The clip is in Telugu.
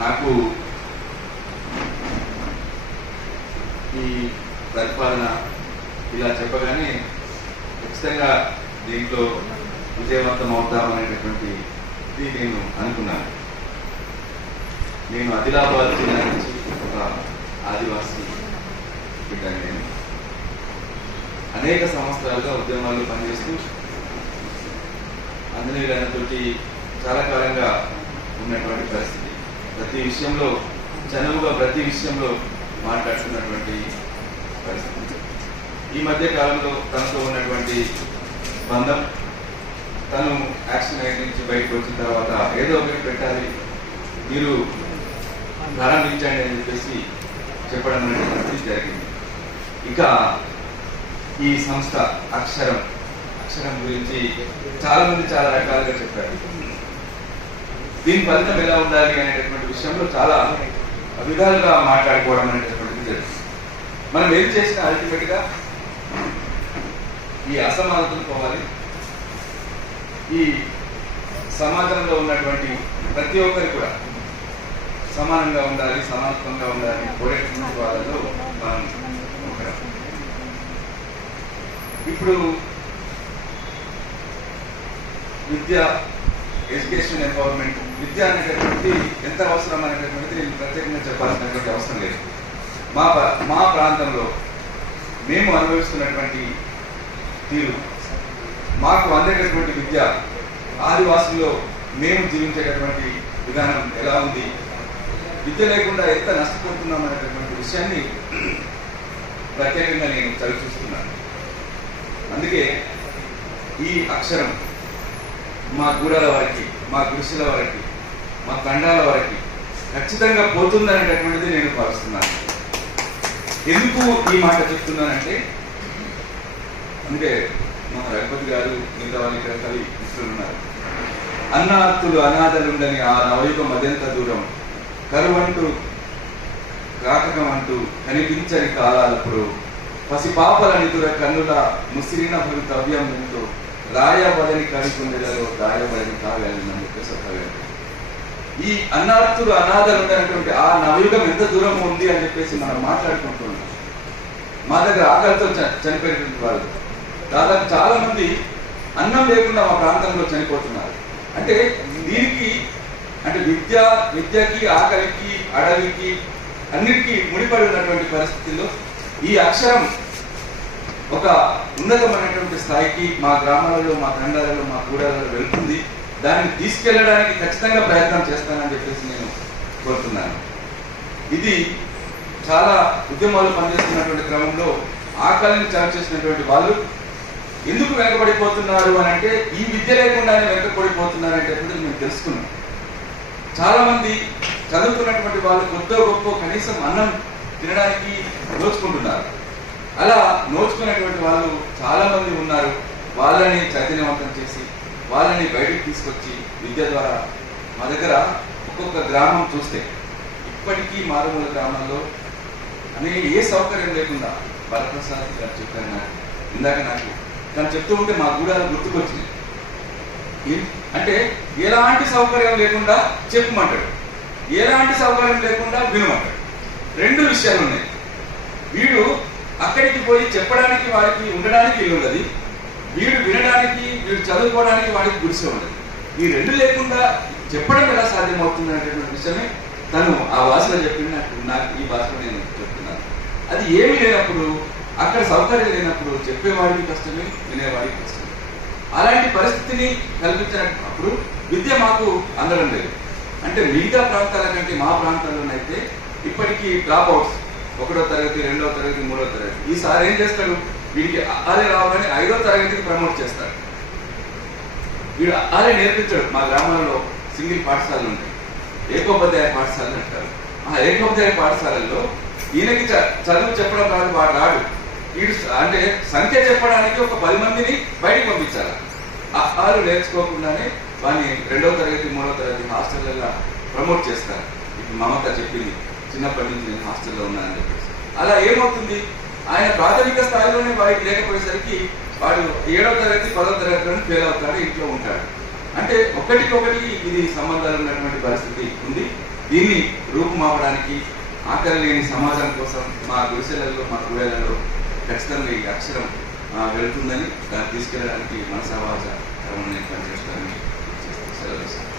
నాకు ఈ పరిపాలన ఇలా చెప్పగానే ఖచ్చితంగా దీంట్లో విజయవంతం అవుతామనేటటువంటి ఇది నేను అనుకున్నాను. నేను ఆదిలాబాద్ జిల్లా నుంచి ఒక ఆదివాసీ బిడ్డని నేను. అనేక సంవత్సరాలుగా ఉద్యమాల్లో పనిచేస్తూ అందరితోటి చాలా కాలంగా ఉన్నటువంటి పరిస్థితి. ప్రతి విషయంలో చనువుగా ప్రతి విషయంలో మాట్లాడుతున్నటువంటి పరిస్థితి. ఈ మధ్య కాలంలో తనతో ఉన్నటువంటి బంధం తను యాక్షన్ ఎయిడ్ నుంచి బయటకు వచ్చిన తర్వాత ఏదో ఒకటి పెట్టాలి మీరు ప్రారంభించండి అని చెప్పేసి చెప్పడం అనేది జరిగింది. ఇక ఈ సంస్థ అక్షరం అక్షరం గురించి చాలా మంది చాలా రకాలుగా చెప్పారు. దీని ఫలితం ఎలా ఉండాలి అనేటటువంటి విషయంలో చాలా విధాలుగా మాట్లాడుకోవడం అనేటటువంటిది తెలుసు మనం ఏం చేసినా అల్టిమేట్గా ఈ అసమానతలు పోవాలి. ఈ సమాజంలో ఉన్నటువంటి ప్రతి ఒక్కరు కూడా సమానంగా ఉండాలి సమానత్వంగా ఉండాలి కోరేటటువంటి వాళ్ళలో మనం ఇప్పుడు విద్య ఎడ్యుకేషన్ ఎంపవర్మెంట్ విద్య అనేటటువంటి ఎంత అవసరం అనేటటువంటిది నేను ప్రత్యేకంగా చెప్పాల్సినటువంటి అవసరం లేదు. మా మా ప్రాంతంలో మేము అనుభవిస్తున్నటువంటి తీరు మాకు అందేటటువంటి విద్య ఆదివాసుల్లో మేము జీవించేటటువంటి విధానం ఎలా ఉంది? విద్య లేకుండా ఎంత నష్టపోతున్నాం అనేటటువంటి విషయాన్ని ప్రత్యేకంగా నేను చవి చూస్తున్నాను అందుకే ఈ అక్షరం మా గూడాల వారికి మా గుడిసెల వారికి మా తండాల వారికి ఖచ్చితంగా పోతుందనేటటువంటిది నేను భావిస్తున్నాను. ఎందుకు ఈ మాట చెప్తున్నానంటే అంటే మన రఘుపతి గారు మిగతా ఇక్కడ కవి మిత్రులు ఉన్నారు. అన్నార్తులు అనాథలుండని ఆ నవయుగ మధ్యంత దూరం కరువంటూ కాటకం అంటూ కనిపించని కాలాలప్పుడు పసిపాపల నిధుర కన్నుల ముసిరిన భవితవ్యం ఎంతో రాయబడని కవికుండెలలో రాయబడని కావ్యాలను అని చెప్పేసి ఈ అనాథులు అనాథలు ఉండేటువంటి ఆ నవయుగం ఎంత దూరం ఉంది అని చెప్పేసి మనం మాట్లాడుకుంటున్నాం. మా దగ్గర ఆకలితో చ- వాళ్ళు. దాదాపు చాలా మంది అన్నం లేకుండా మా ప్రాంతంలో చనిపోతున్నారు. అంటే దీనికి అంటే విద్య విద్యకి ఆకలికి అడవికి అన్నిటికీ ముడిపడి ఉన్నటువంటి పరిస్థితుల్లో ఈ అక్షరం ఒక ఉన్నతమైనటువంటి స్థాయికి మా గ్రామాలలో మా తండాలలో మా కూడాలలో వెళ్తుంది. దాన్ని తీసుకెళ్ళడానికి ఖచ్చితంగా ప్రయత్నం చేస్తానని చెప్పేసి నేను కోరుతున్నాను. ఇది చాలా ఉద్యమాలు పనిచేస్తున్నటువంటి క్రమంలో ఆకలిని చాటు చేసినటువంటి వాళ్ళు ఎందుకు వెనకబడిపోతున్నారు అని అంటే ఈ విద్య లేకుండానే వెనకబడిపోతున్నారు అనేటటువంటి మేము తెలుసుకున్నాం. చాలా మంది చదువుకున్నటువంటి వాళ్ళు కొద్దో గొప్ప కనీసం అన్నం తినడానికి దోచుకుంటున్నారు. అలా నోచుకున్నటువంటి వాళ్ళు చాలా మంది ఉన్నారు. వాళ్ళని చైతన్యవంతం చేసి వాళ్ళని బయటకు తీసుకొచ్చి విద్య ద్వారా మా దగ్గర ఒక్కొక్క గ్రామం చూస్తే ఇప్పటికీ మారుమూల గ్రామంలో అనే ఏ సౌకర్యం లేకుండా వరప్రసాద్ గారు చెప్పారు నాకు. ఇందాక నాకు తను చెప్తూ ఉంటే మా గూడాలు గుర్తుకొచ్చింది అంటే ఎలాంటి సౌకర్యం లేకుండా చెప్పమంటాడు. ఎలాంటి సౌకర్యం లేకుండా వినమంటాడు. రెండు విషయాలు ఉన్నాయి వీడు అక్కడికి పోయి చెప్పడానికి వాడికి ఉండడానికి ఇల్లు ఉన్నది వీడు వినడానికి వీడు చదువుకోవడానికి వాడికి గుడిసె ఉండదు ఈ రెండు లేకుండా చెప్పడం ఎలా సాధ్యమవుతుంది అనేటువంటి విషయమే తను ఆ భాషలో చెప్పింది. నాకు నాకు ఈ భాషలో నేను చెప్తున్నాను. అది ఏమీ లేనప్పుడు అక్కడ సౌకర్యం లేనప్పుడు చెప్పేవాడికి కష్టమే వినేవాడికి కష్టమే. అలాంటి పరిస్థితిని కల్పించినప్పుడు విద్య మాకు అందడం లేదు. అంటే మిగతా ప్రాంతాల కంటే మా ప్రాంతాల్లోనైతే ఇప్పటికీ డ్రాప్ అవుట్స్ ఒకటో తరగతి రెండో తరగతి మూడో తరగతి. ఈసారి ఏం చేస్తాడు? వీడికి అదే రావాలని ఐదో తరగతికి ప్రమోట్ చేస్తాడు. వీడు అదే నేర్పించాడు. మా గ్రామాల్లో సింగిల్ పాఠశాలలు ఉంటాయి. ఏకోపాధ్యాయ పాఠశాలలు అంటారు. ఆ ఏకోపాధ్యాయ పాఠశాలల్లో ఈయనకి చ- చదువు చెప్పడం రాదు వాడు రాడు. వీడు అంటే సంఖ్య చెప్పడానికి ఒక పది మందిని బయటికి పంపించాలి. ఆ ఆరు నేర్చుకోకుండానే వాడిని రెండవ తరగతి మూడో తరగతి హాస్టల్లో ప్రమోట్ చేస్తారు. ఇప్పుడు మమత చెప్పింది. చిన్నప్పటి నుంచి నేను హాస్టల్లో ఉన్నానని చెప్పేసి. అలా ఏమవుతుంది? ఆయన ప్రాథమిక స్థాయిలోనే వాడికి లేకపోయేసరికి వాడు ఏడవ తరగతి పదవ తరగతిలోనే ఫెయిల్ అవుతాడు ఇంట్లో ఉంటాడు. అంటే ఒకటికొకటి ఇది సంబంధాలు ఉన్నటువంటి పరిస్థితి ఉంది. దీన్ని రూపుమాపడానికి ఆకలి లేని సమాజం కోసం మా గుడిసెలలో మా కూడలలో ఖచ్చితంగా ఈ అక్షరం వెళుతుందని దాన్ని తీసుకెళ్ళడానికి మనసావాజ నేను పనిచేస్తానని సెలవు